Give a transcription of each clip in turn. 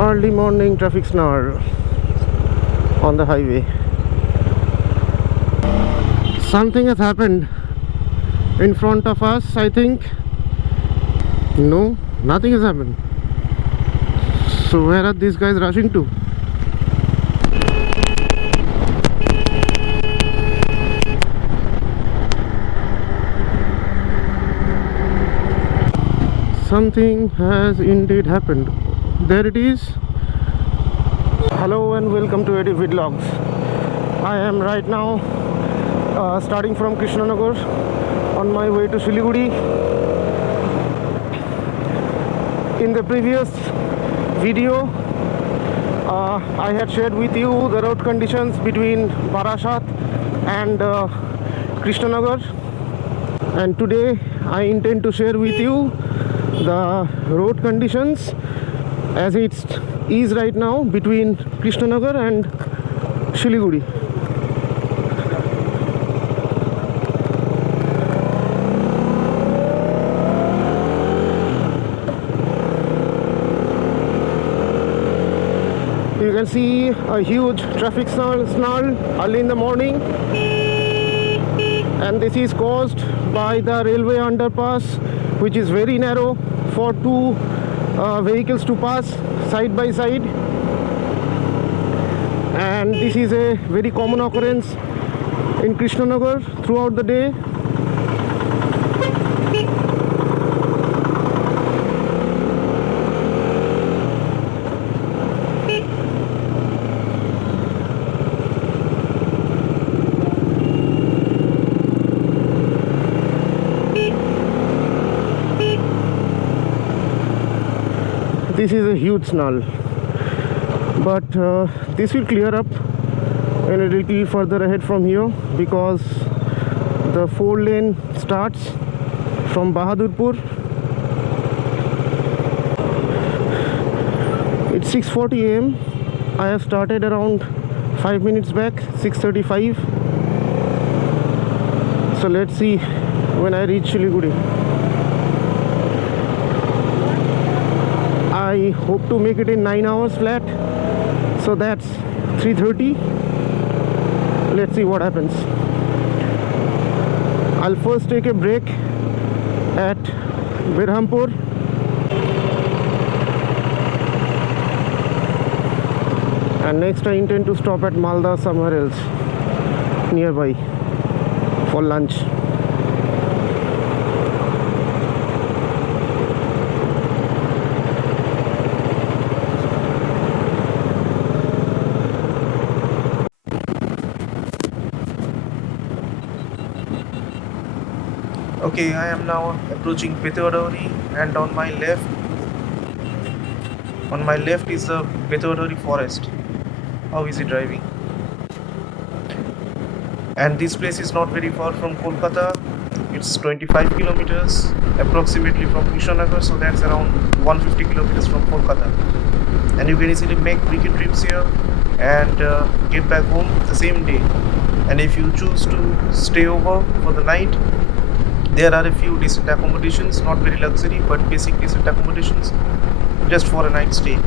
Early morning traffic snarl on the highway. Something has happened in front of us, I think. No, nothing has happened. So where are these guys rushing to? Something has indeed happened. There it is. Hello and welcome to AD Vlogs. I am right now starting from Krishnanagar on my way to Siliguri. In the previous video, I had shared with you the road conditions between Barasat and Krishnanagar, and today I intend to share with you the road conditions as it is right now between Krishnanagar and Siliguri. You can see a huge traffic snarl early in the morning, and this is caused by the railway underpass, which is very narrow for two vehicles to pass side by side, and this is a very common occurrence in Krishnanagar throughout the day. This is a huge snarl, but this will clear up in a little further ahead from here, because the 4-lane starts from Baharampur. It's 6:40 AM. I have started around 5 minutes back, 6:35. So let's see when I reach Siliguri. I hope to make it in 9 hours flat, so that's 3:30. Let's see what happens. I'll first take a break at Baharampur, and next I intend to stop at Malda somewhere else nearby for lunch. Okay, I am now approaching Betodori, and on my left is the Betodori forest. How is he driving? And this place is not very far from Kolkata. It's 25 kilometers approximately from Krishnanagar, so that's around 150 kilometers from Kolkata. And you can easily make weekend trips here and get back home the same day. And if you choose to stay over for the night, there are a few decent accommodations, not very luxury, but basic decent accommodations just for a night stay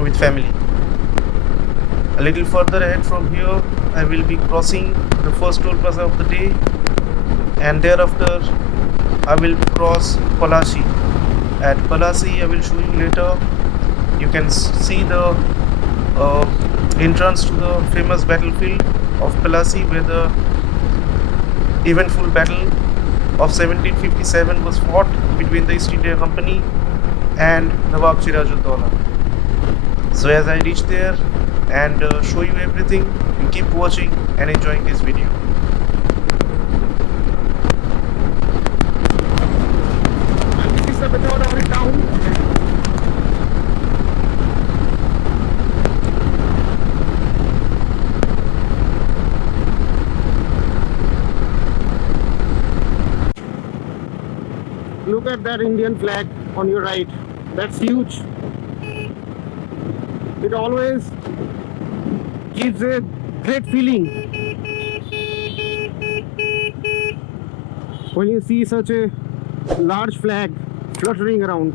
with family. A little further ahead from here, I will be crossing the first toll plaza of the day, and thereafter I will cross Palashi. At Palashi, I will show you later. You can see the entrance to the famous battlefield of Palashi, where the eventful battle of 1757 was fought between the East India Company and Nawab Siraj-ud-Dawla. So as I reach there and show you everything, you keep watching and enjoying this video. This is the Betodori town. Look at that Indian flag on your right. That's huge. It always gives a great feeling when you see such a large flag fluttering around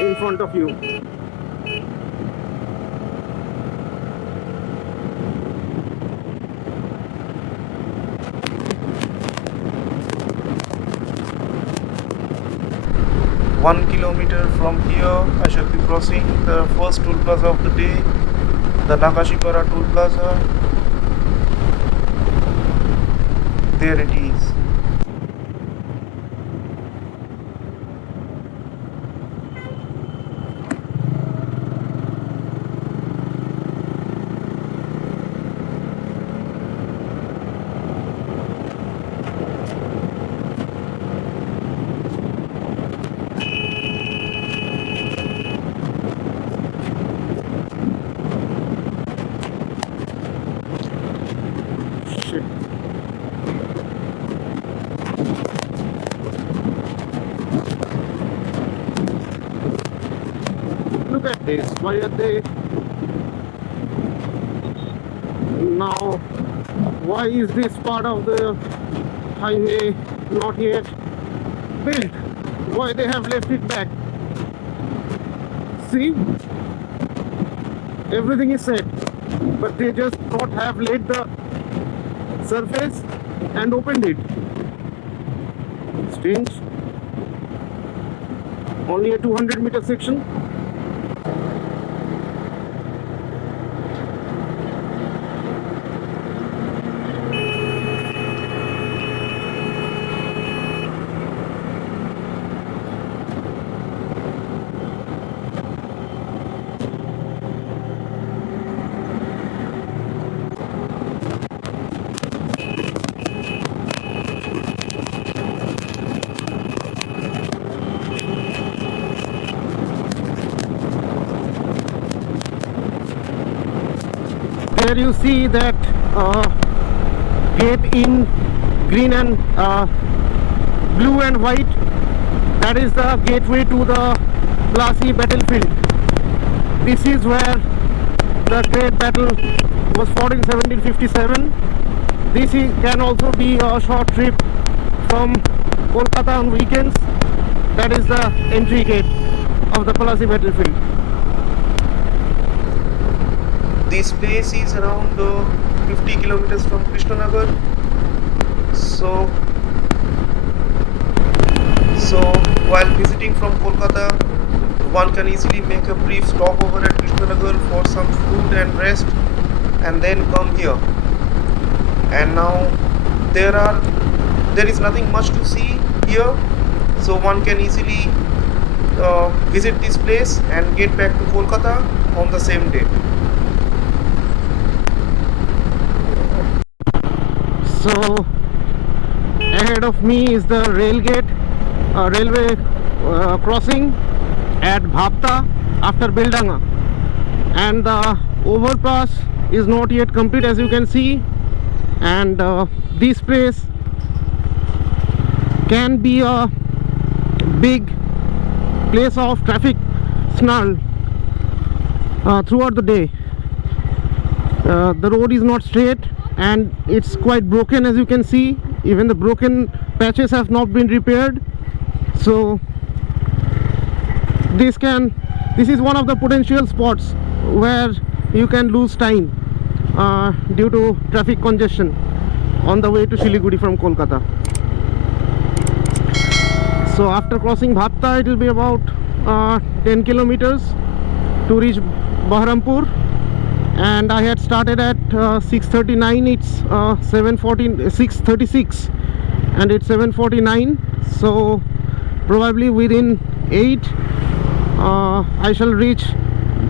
in front of you. 1 kilometer from here I shall be crossing the first toll plaza of the day, the Nakashipara toll plaza. There it is. Shit. Look at this. Why are they now? Why is this part of the highway not yet built? Why they have left it back? See, everything is set, but they just not have laid the surface and opened it. Strange. Only a 200-meter section. There you see that gate in green and blue and white. That is the gateway to the Palashi battlefield. This is where the great battle was fought in 1757. This can also be a short trip from Kolkata on weekends. That is the entry gate of the Palashi battlefield. This place is around 50 kilometers from Krishnanagar. So while visiting from Kolkata, one can easily make a brief stopover at Krishnanagar for some food and rest, and then come here. And now there is nothing much to see here, so one can easily visit this place and get back to Kolkata on the same day. So ahead of me is the railway crossing at Bhapta after Beldanga, and the overpass is not yet complete, as you can see. And this place can be a big place of traffic snarl throughout the day. The road is not straight and it's quite broken, as you can see. Even the broken patches have not been repaired. So this is one of the potential spots where you can lose time due to traffic congestion on the way to Siliguri from Kolkata. So after crossing Bhapta, it will be about 10 kilometers to reach Baharampur. And I had started at 6:39. It's 6:36 and it's 7:49. So probably within 8 I shall reach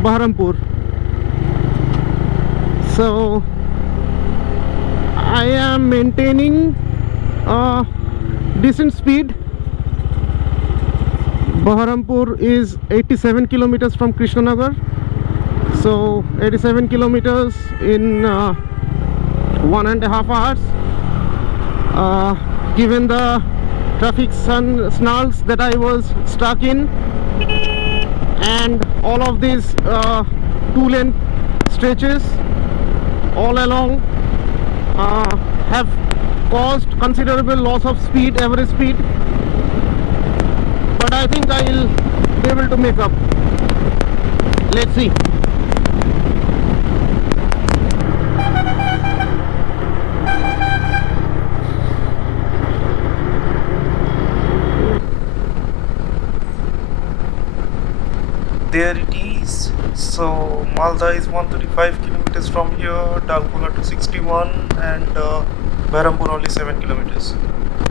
Baharampur. So I am maintaining decent speed. Baharampur is 87 kilometers from Krishnanagar. So 87 kilometers in 1.5 hours. Given the traffic snarls that I was stuck in, and all of these two-lane stretches all along have caused considerable loss of speed, average speed. But I think I'll be able to make up. Let's see. there it is. So Malda is 135 kilometers from here, Dalkola to 61, and Baharampur only 7 kilometers.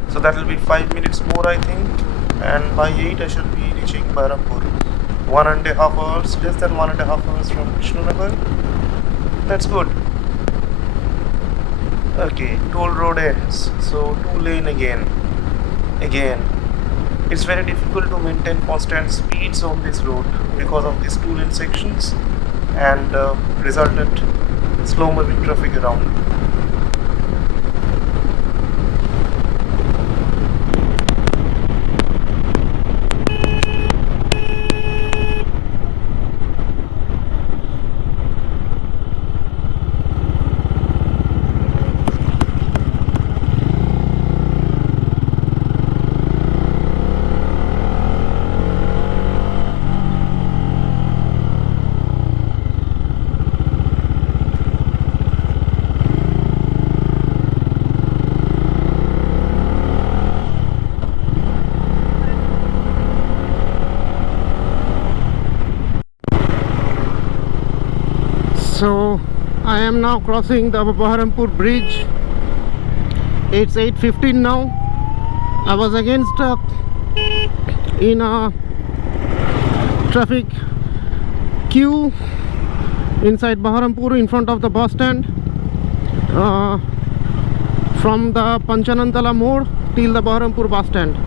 So that will be 5 minutes more, I think, and by 8 I shall be reaching Baharampur. 1.5 hours, less than 1.5 hours from KRISHNANAGAR. That's good. Okay, toll road ends. So 2 lane again. It's very difficult to maintain constant speeds on this road because of these 2 lane sections and resultant slow moving traffic around. So I am now crossing the Baharampur bridge. It's 8:15 now. I was again stuck in a traffic queue inside Baharampur in front of the bus stand, from the Panchanantala mode till the Baharampur bus stand.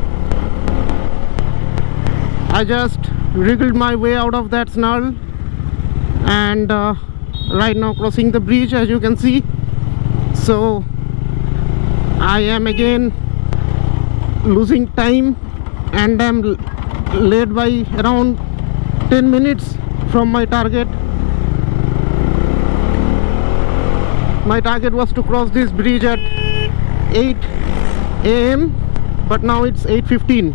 I just wriggled my way out of that snarl and right now crossing the bridge, as you can see. So I am again losing time and am late by around 10 minutes from my target. My target was to cross this bridge at 8 a.m. but now it's 8:15.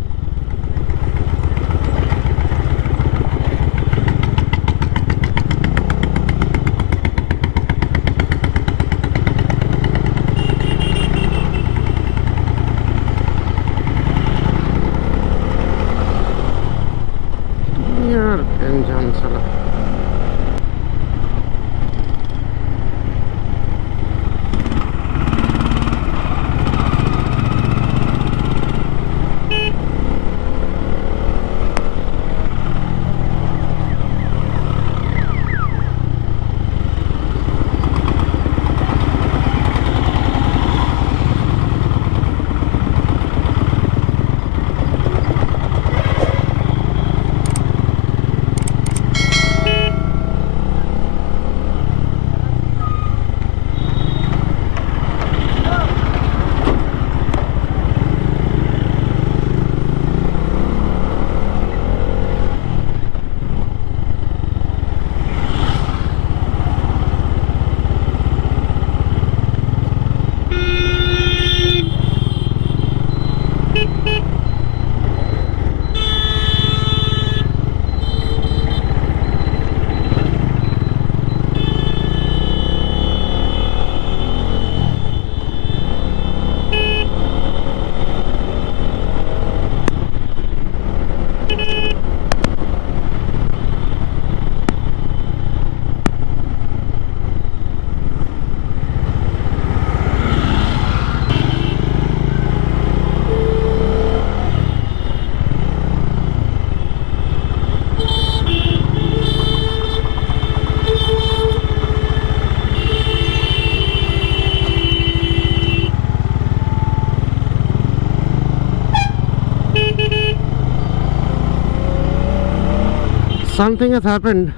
Something has happened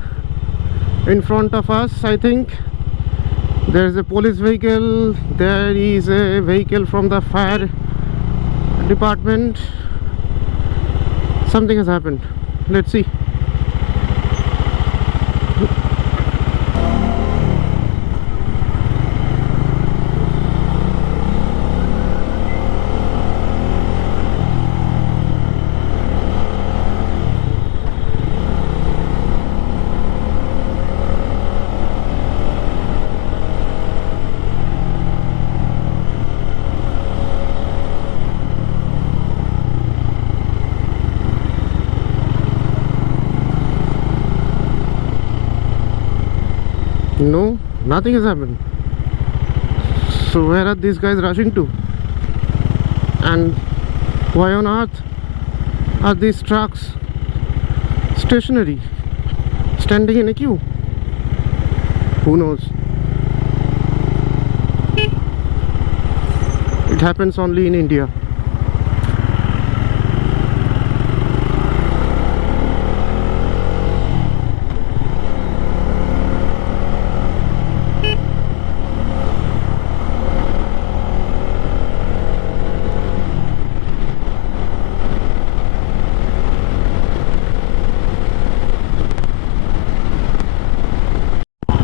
in front of us. I think there is a police vehicle, there is a vehicle from the fire department. Something has happened. Let's see. No, nothing has happened. So where are these guys rushing to? And why on earth are these trucks stationary, standing in a queue? Who knows? It happens only in India.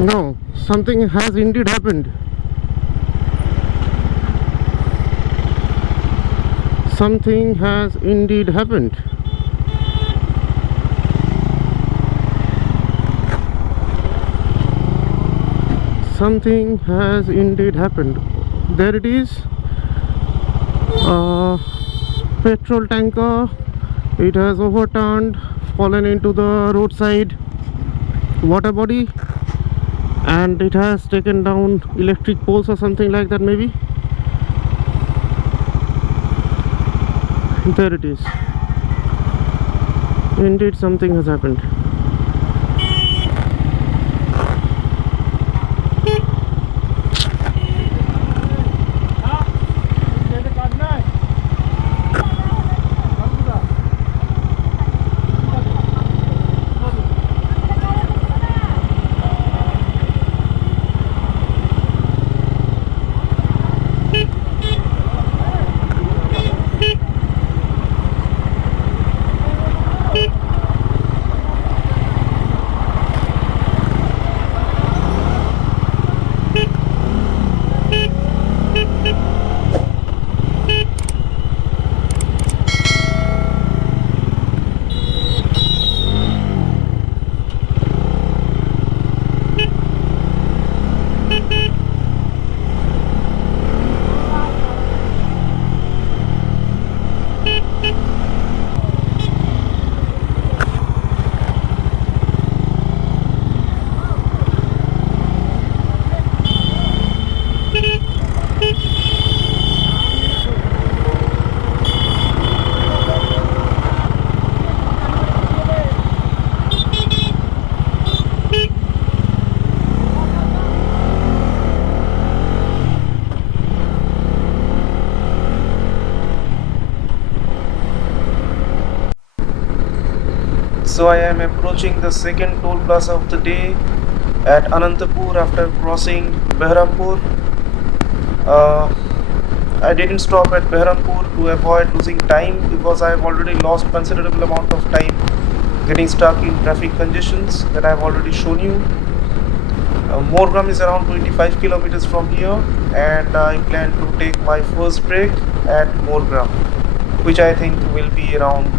No, something has indeed happened. Something has indeed happened. Something has indeed happened. There it is. Petrol tanker. It has overturned, fallen into the roadside water body, and it has taken down electric poles or something like that, maybe. There it is. Indeed, something has happened. So I am approaching the second toll plaza of the day at Anantapur after crossing Baharampur. I didn't stop at Baharampur to avoid losing time because I have already lost considerable amount of time getting stuck in traffic congestions that I have already shown you. Morgram is around 25 kilometers from here, and I plan to take my first break at Morgram, which I think will be around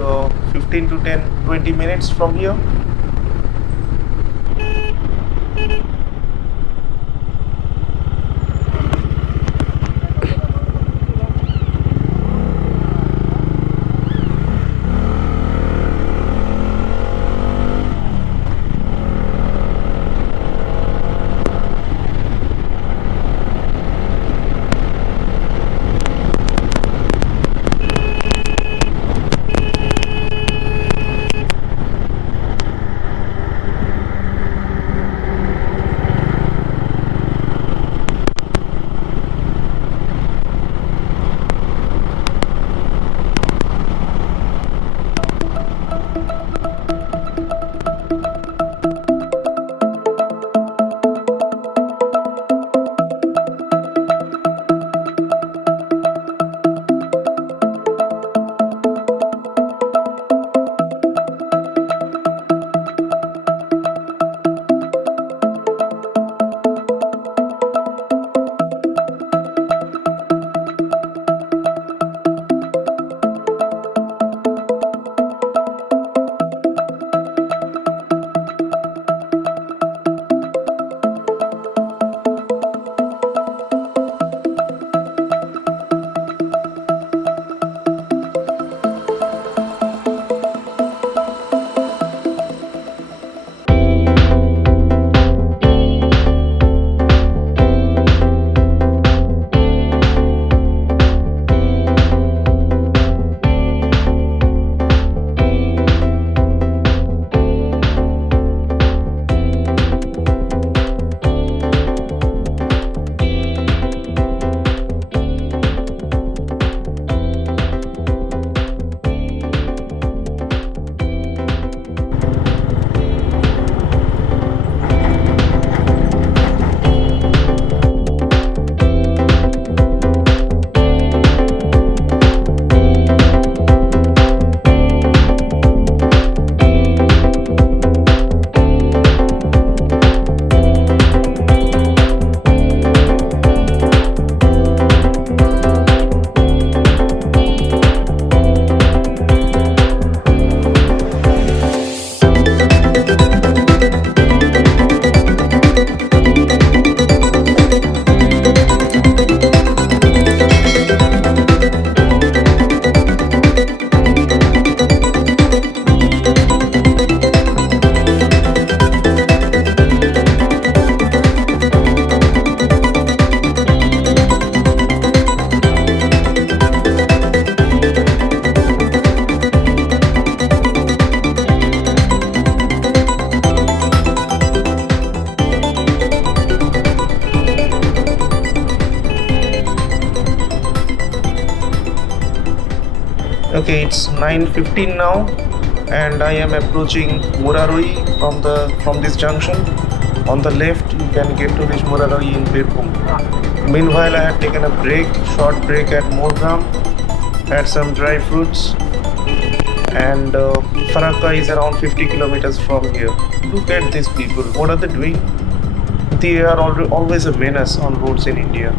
15 to 20 minutes from here. Okay, it's 9:15 now, and I am approaching Muraroi from this junction. On the left, you can get to reach Muraroi in Birbhum. Meanwhile, I had taken a short break at Morgam, had some dry fruits, and Farakka is around 50 kilometers from here. Look at these people. What are they doing? They are always a menace on roads in India.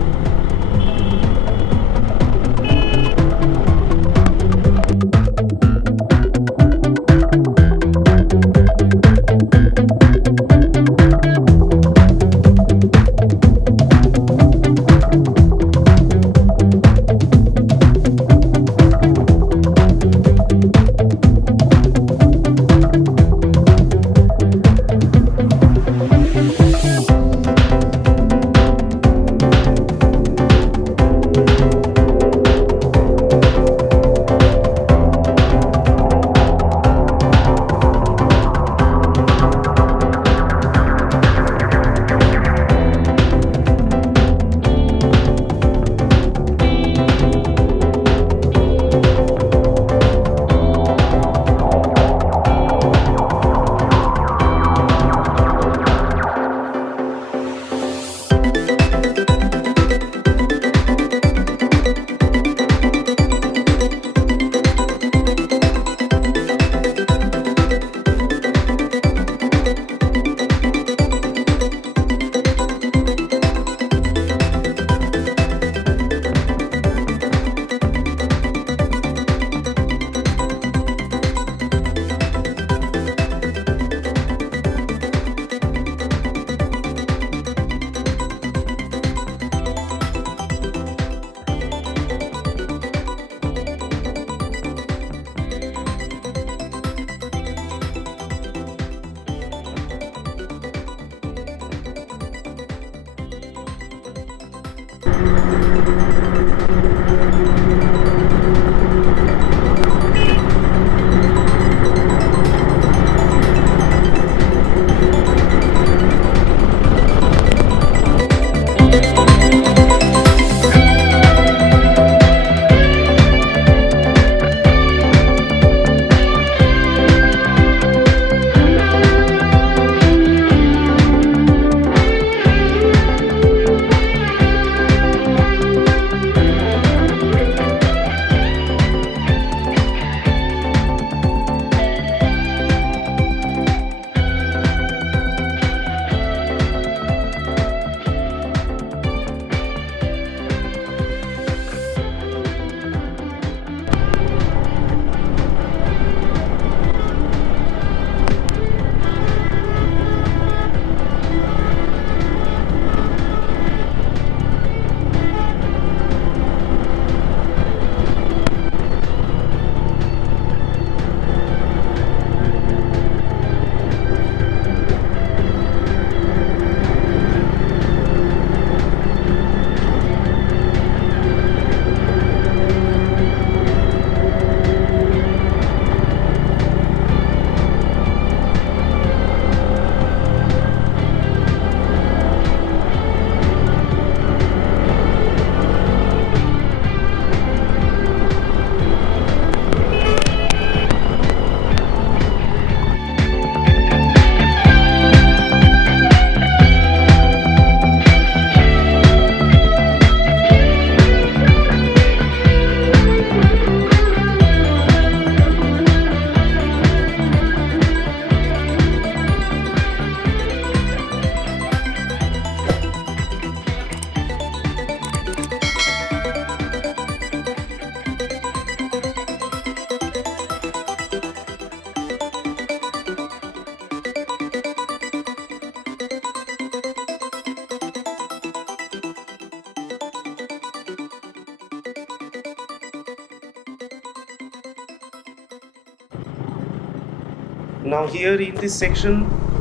Now here in this section,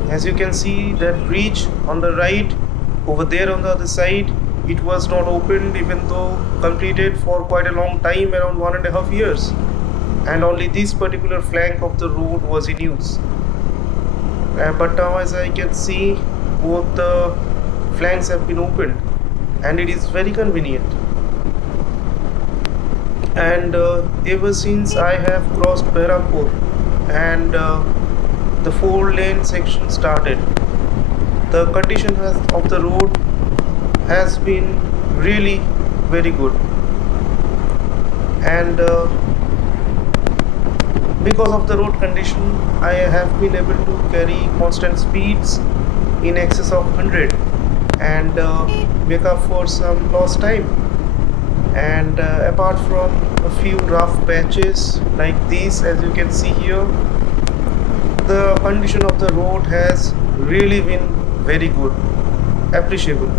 as you can see, that bridge on the right, over there on the other side, it was not opened even though completed for quite a long time, around 1.5 years. And only this particular flank of the road was in use. But now as I can see, both the flanks have been opened and it is very convenient. And ever since I have crossed Baharampur and the 4-lane section started, the condition of the road has been really very good. And because of the road condition, I have been able to carry constant speeds in excess of 100 and make up for some lost time. And apart from a few rough patches like these, as you can see here, the condition of the road has really been very good, appreciable.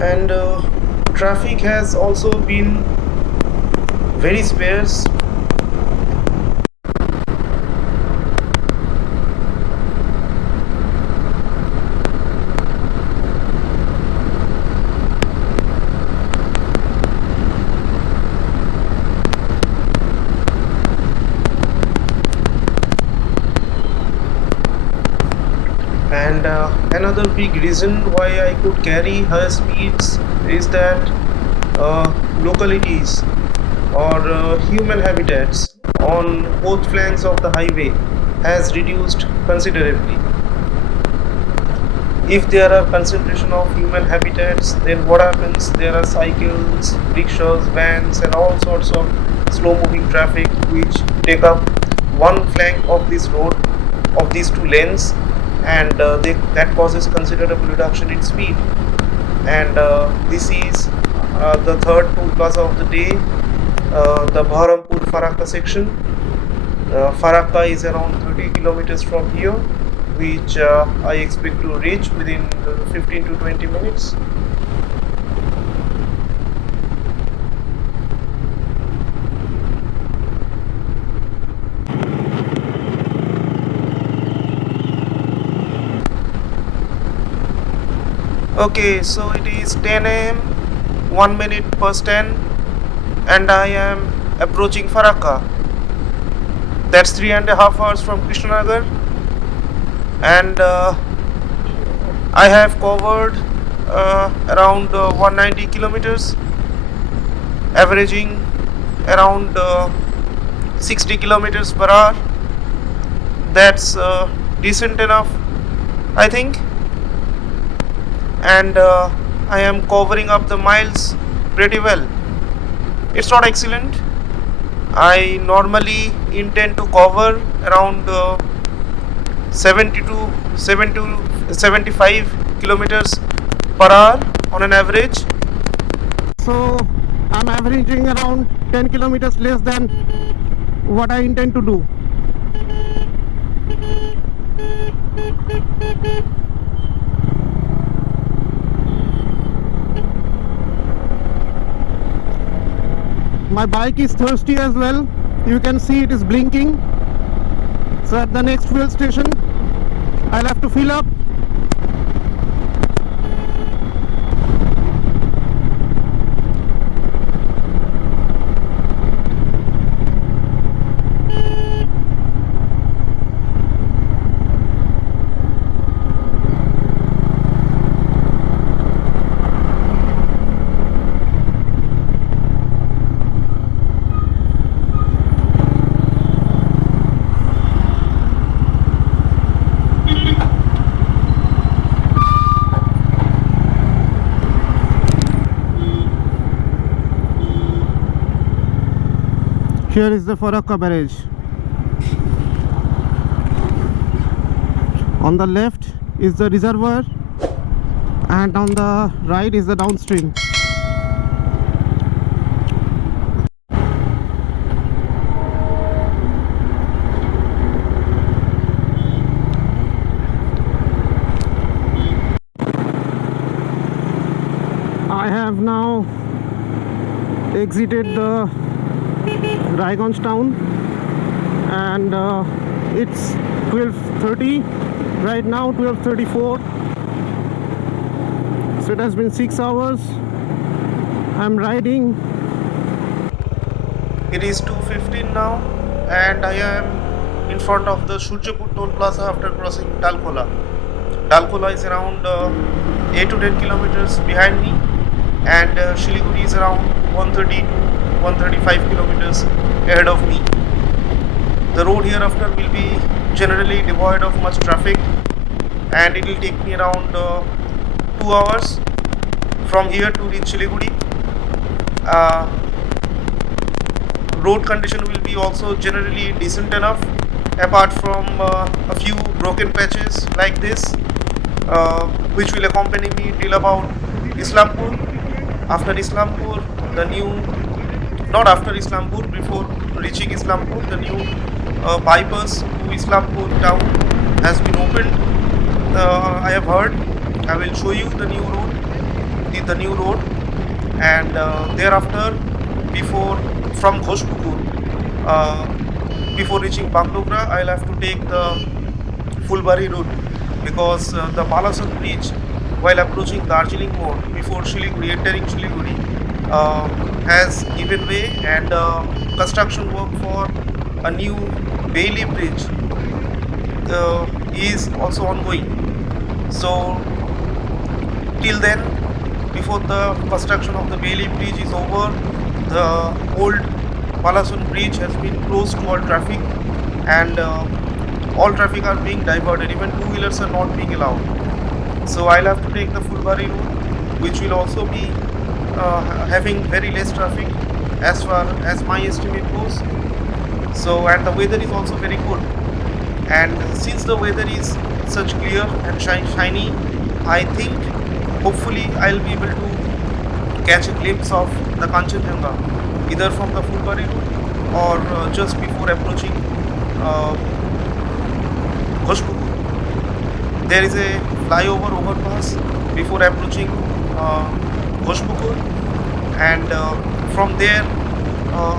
And traffic has also been very sparse. And another big reason why I could carry high speeds is that localities or human habitats on both flanks of the highway has reduced considerably. If there are concentration of human habitats, then what happens? There are cycles, rickshaws, vans, and all sorts of slow moving traffic which take up one flank of this road, of these two lanes, and that causes considerable reduction in speed. And this is the third toll plaza of the day, the Baharampur Farakka section. Farakka is around 30 kilometers from here, which I expect to reach within 15 to 20 minutes. Okay, so it is 10 am, 1 minute past 10, and I am approaching Farakka. That's 3.5 hours from Krishnanagar, and I have covered around 190 kilometers, averaging around 60 kilometers per hour. That's decent enough, I think. And I am covering up the miles pretty well. It's not excellent. I normally intend to cover around 70 to 75 kilometers per hour on an average. So I'm averaging around 10 kilometers less than what I intend to do. My bike is thirsty as well. You can see it is blinking. So at the next fuel station, I'll have to fill up. Here is the Farakka barrage. On the left is the reservoir, and on the right is the downstream. I have now exited the Raiganj town, and it's 12:30 right now, 12:34. So it has been 6 hours. I'm riding. It is 2:15 now, and I am in front of the Surjapur toll plaza after crossing Talkola. Talkola is around 8 to 10 kilometers behind me, and Siliguri is around 130 to 135 kilometers ahead of me. The road hereafter will be generally devoid of much traffic, and it will take me around 2 hours from here to reach Siliguri. Road condition will be also generally decent enough, apart from a few broken patches like this, which will accompany me till about Islampur. After Islampur, the new, not after Islampur, before reaching Islampur, the new bypass to Islampur town has been opened. I have heard. I will show you the new road, and thereafter, before from Ghoshpukur, before reaching Bagdogra, I'll have to take the Fulbari route, because the Palashi bridge, while approaching Darjeeling Mode before Siliguri, entering Siliguri, has given way, and construction work for a new Bailey bridge is also ongoing. So till then, before the construction of the Bailey bridge is over, the old Palashi bridge has been closed to all traffic, and all traffic are being diverted. Even two-wheelers are not being allowed. So I'll have to take the Fulbari route, which will also be having very less traffic as far as my estimate goes. So, and the weather is also very good. And since the weather is such clear and shiny, I think hopefully I'll be able to catch a glimpse of the Kanchenjunga, either from the Fulbari route or just before approaching Ghoshpukur. There is a flyover overpass before approaching Ghoshpukur, and from there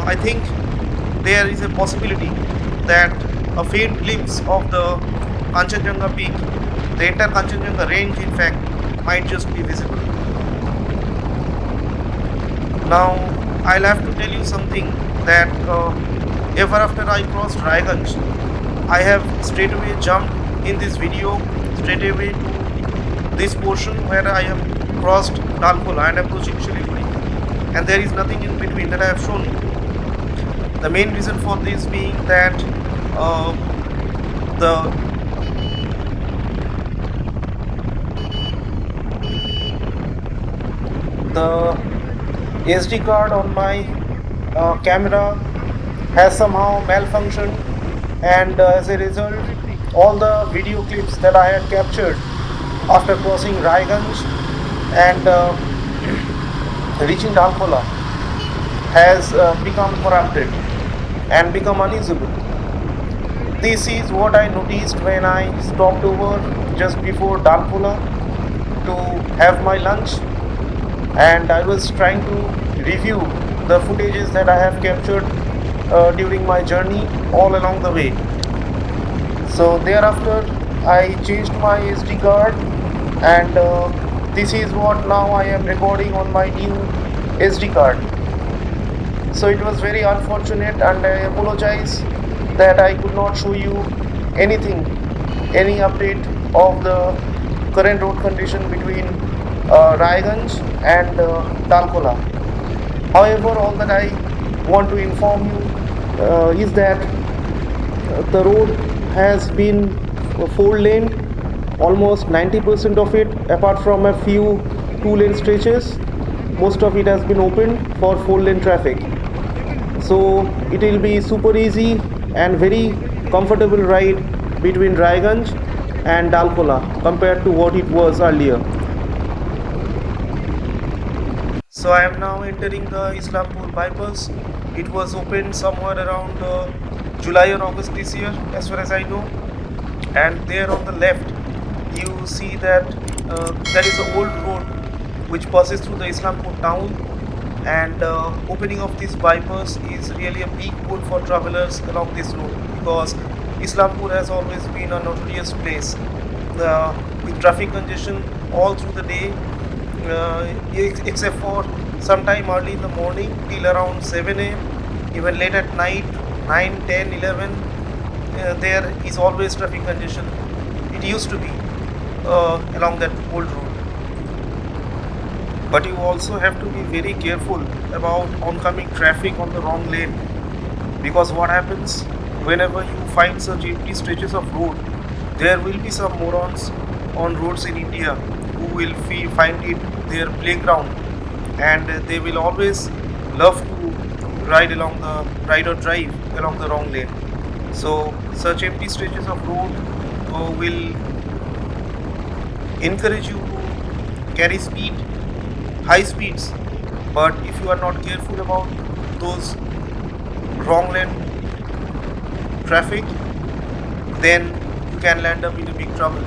I think there is a possibility that a faint glimpse of the Kanchenjunga peak, the entire Kanchenjunga range in fact, might just be visible. Now I'll have to tell you something, that ever after I crossed Raiganj, I have straight away jumped in this video straight away to this portion where I have crossed Dalkola and approaching Siliguri, and there is nothing in between that I have shown you. The main reason for this being that the SD card on my camera has somehow malfunctioned, and as a result, all the video clips that I had captured after crossing Raiganj and reaching Dalkola has become corrupted and become unusable. This is what I noticed when I stopped over just before Dalkola to have my lunch, and I was trying to review the footages that I have captured during my journey all along the way. So thereafter I changed my SD card, and this is what now I am recording on my new SD card. So it was very unfortunate, and I apologize that I could not show you anything, any update of the current road condition between Raiganj and Dalkola. However, all that I want to inform you is that the road has been 4-lane, almost 90% of it, apart from a few 2-lane stretches. Most of it has been opened for 4-lane traffic. So it will be super easy and very comfortable ride between Raiganj and Dalkola compared to what it was earlier. So I am now entering the Islampur bypass. It was opened somewhere around July or August this year, as far as I know. And there on the left, you see that there is an old road which passes through the Islampur town. And opening of this bypass is really a big boon for travelers along this road, because Islampur has always been a notorious place with traffic congestion all through the day, except for sometime early in the morning till around 7 a.m. Even late at night, 9, 10, 11, there is always traffic congestion. It used to be along that old road. but you also have to be very careful about oncoming traffic on the wrong lane, because what happens whenever you find such empty stretches of road, there will be some morons on roads in India who will find it their playground, and they will always love to ride or drive along the wrong lane. So such empty stretches of road will encourage you to carry high speeds, but if you are not careful about those wrong lane traffic, then you can land up in a big trouble.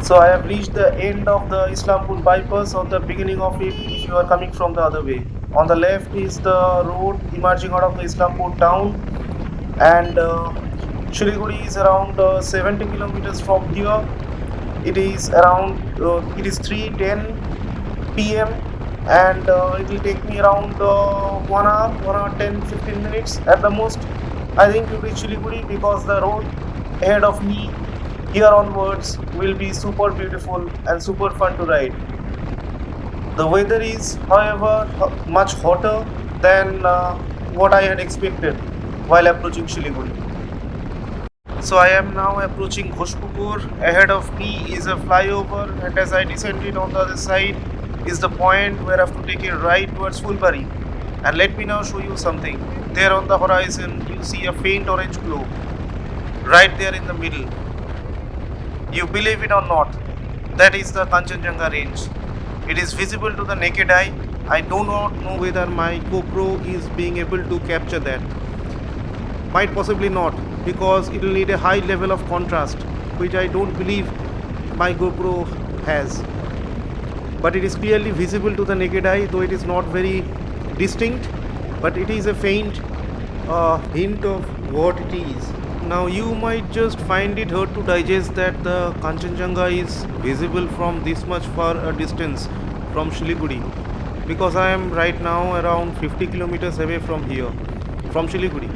So I have reached the end of the Islampur bypass, or the beginning of it if you are coming from the other way. On the left is the road emerging out of the Islampur town, and Siliguri is around 70 kilometers from here. It is 3:10 p.m. and it will take me around 1 hour 10-15 minutes at the most, I think, to reach Siliguri, because the road ahead of me here onwards will be super beautiful and super fun to ride. The weather is, however, much hotter than what I had expected while approaching Siliguri. So I am now approaching Ghoshpukur. Ahead of me is a flyover, and as I descended on the other side is the point where I have to take a right towards Fulbari. And let me now show you something. There on the horizon you see a faint orange glow right there in the middle. You believe it or not, that is the Kanchenjunga range. It is visible to the naked eye. I do not know whether my GoPro is being able to capture that. Might possibly not, because it will need a high level of contrast, which I don't believe my GoPro has. But it is clearly visible to the naked eye, though it is not very distinct, but it is a faint hint of what it is. Now you might just find it hard to digest that the Kanchenjunga is visible from this much far a distance from Siliguri, because I am right now around 50 kilometers away from here, from Siliguri.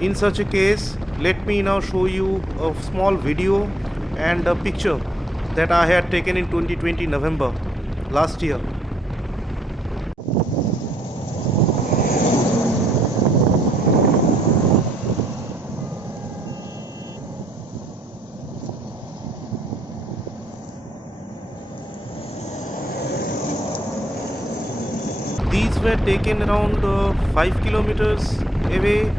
In such a case, let me now show you a small video and a picture that I had taken in 2020 November last year. These were taken around 5 kilometers away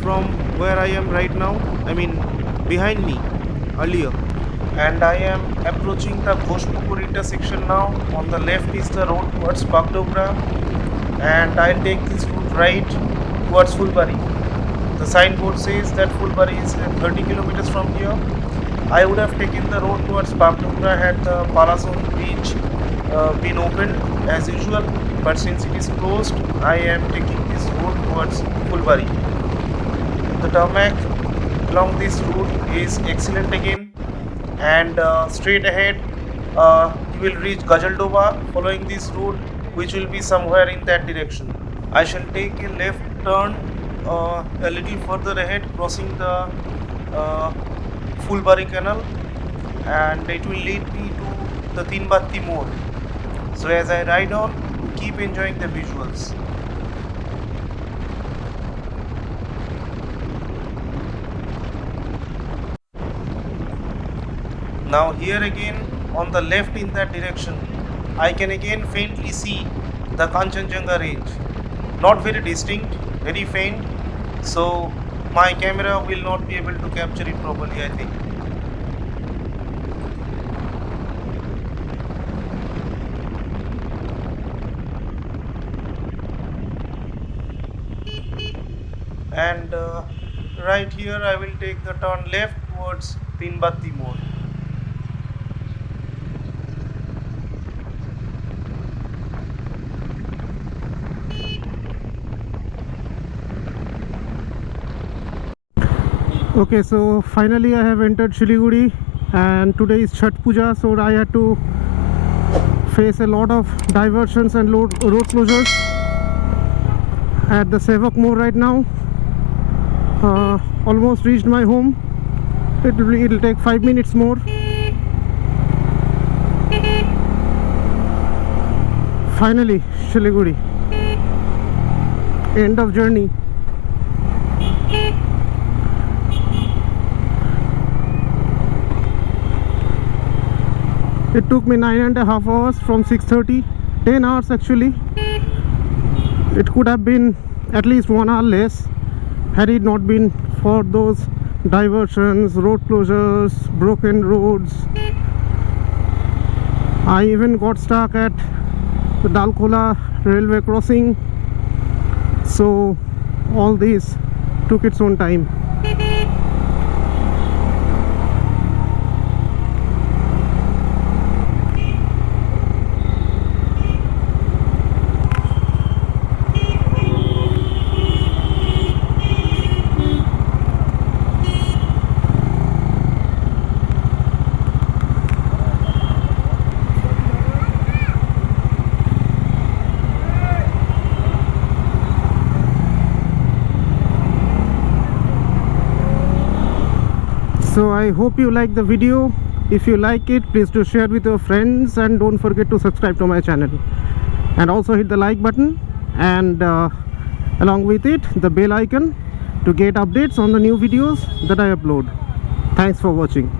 from where I am right now. I mean, behind me earlier. And I am approaching the Ghoshpukur intersection now. On the left is the road towards Bagdogra, and I'll take this route right towards Fulbari. The signboard says that Fulbari is 30 kilometers from here. I would have taken the road towards Bagdogra had the Palashi bridge been opened as usual, but since it is closed, I am taking this road towards Fulbari. The tarmac along this route is excellent again, and straight ahead you will reach Gajaldoba following this route, which will be somewhere in that direction. I shall take a left turn a little further ahead, crossing the Fulbari canal, and it will lead me to the Tinbatti mode. So as I ride on, keep enjoying the visuals. Now here again on the left in that direction, I can again faintly see the Kanchenjunga range. Not very distinct, very faint, so my camera will not be able to capture it properly, I think. And right here I will take the turn left towards Tinbatti mode. Okay, so finally I have entered Siliguri, and today is Chhat Puja, so I had to face a lot of diversions and road closures at the Sevak More right now. Almost reached my home. It'll take 5 minutes more. Finally, Siliguri. End of journey. It took me 9.5 hours from 6:30, 10 hours actually. It could have been at least 1 hour less had it not been for those diversions, road closures, broken roads. I even got stuck at the Dalkola railway crossing, so all this took its own time. So I hope you like the video. If you like it, please do share with your friends and don't forget to subscribe to my channel, and also hit the like button and along with it the bell icon to get updates on the new videos that I upload. Thanks for watching.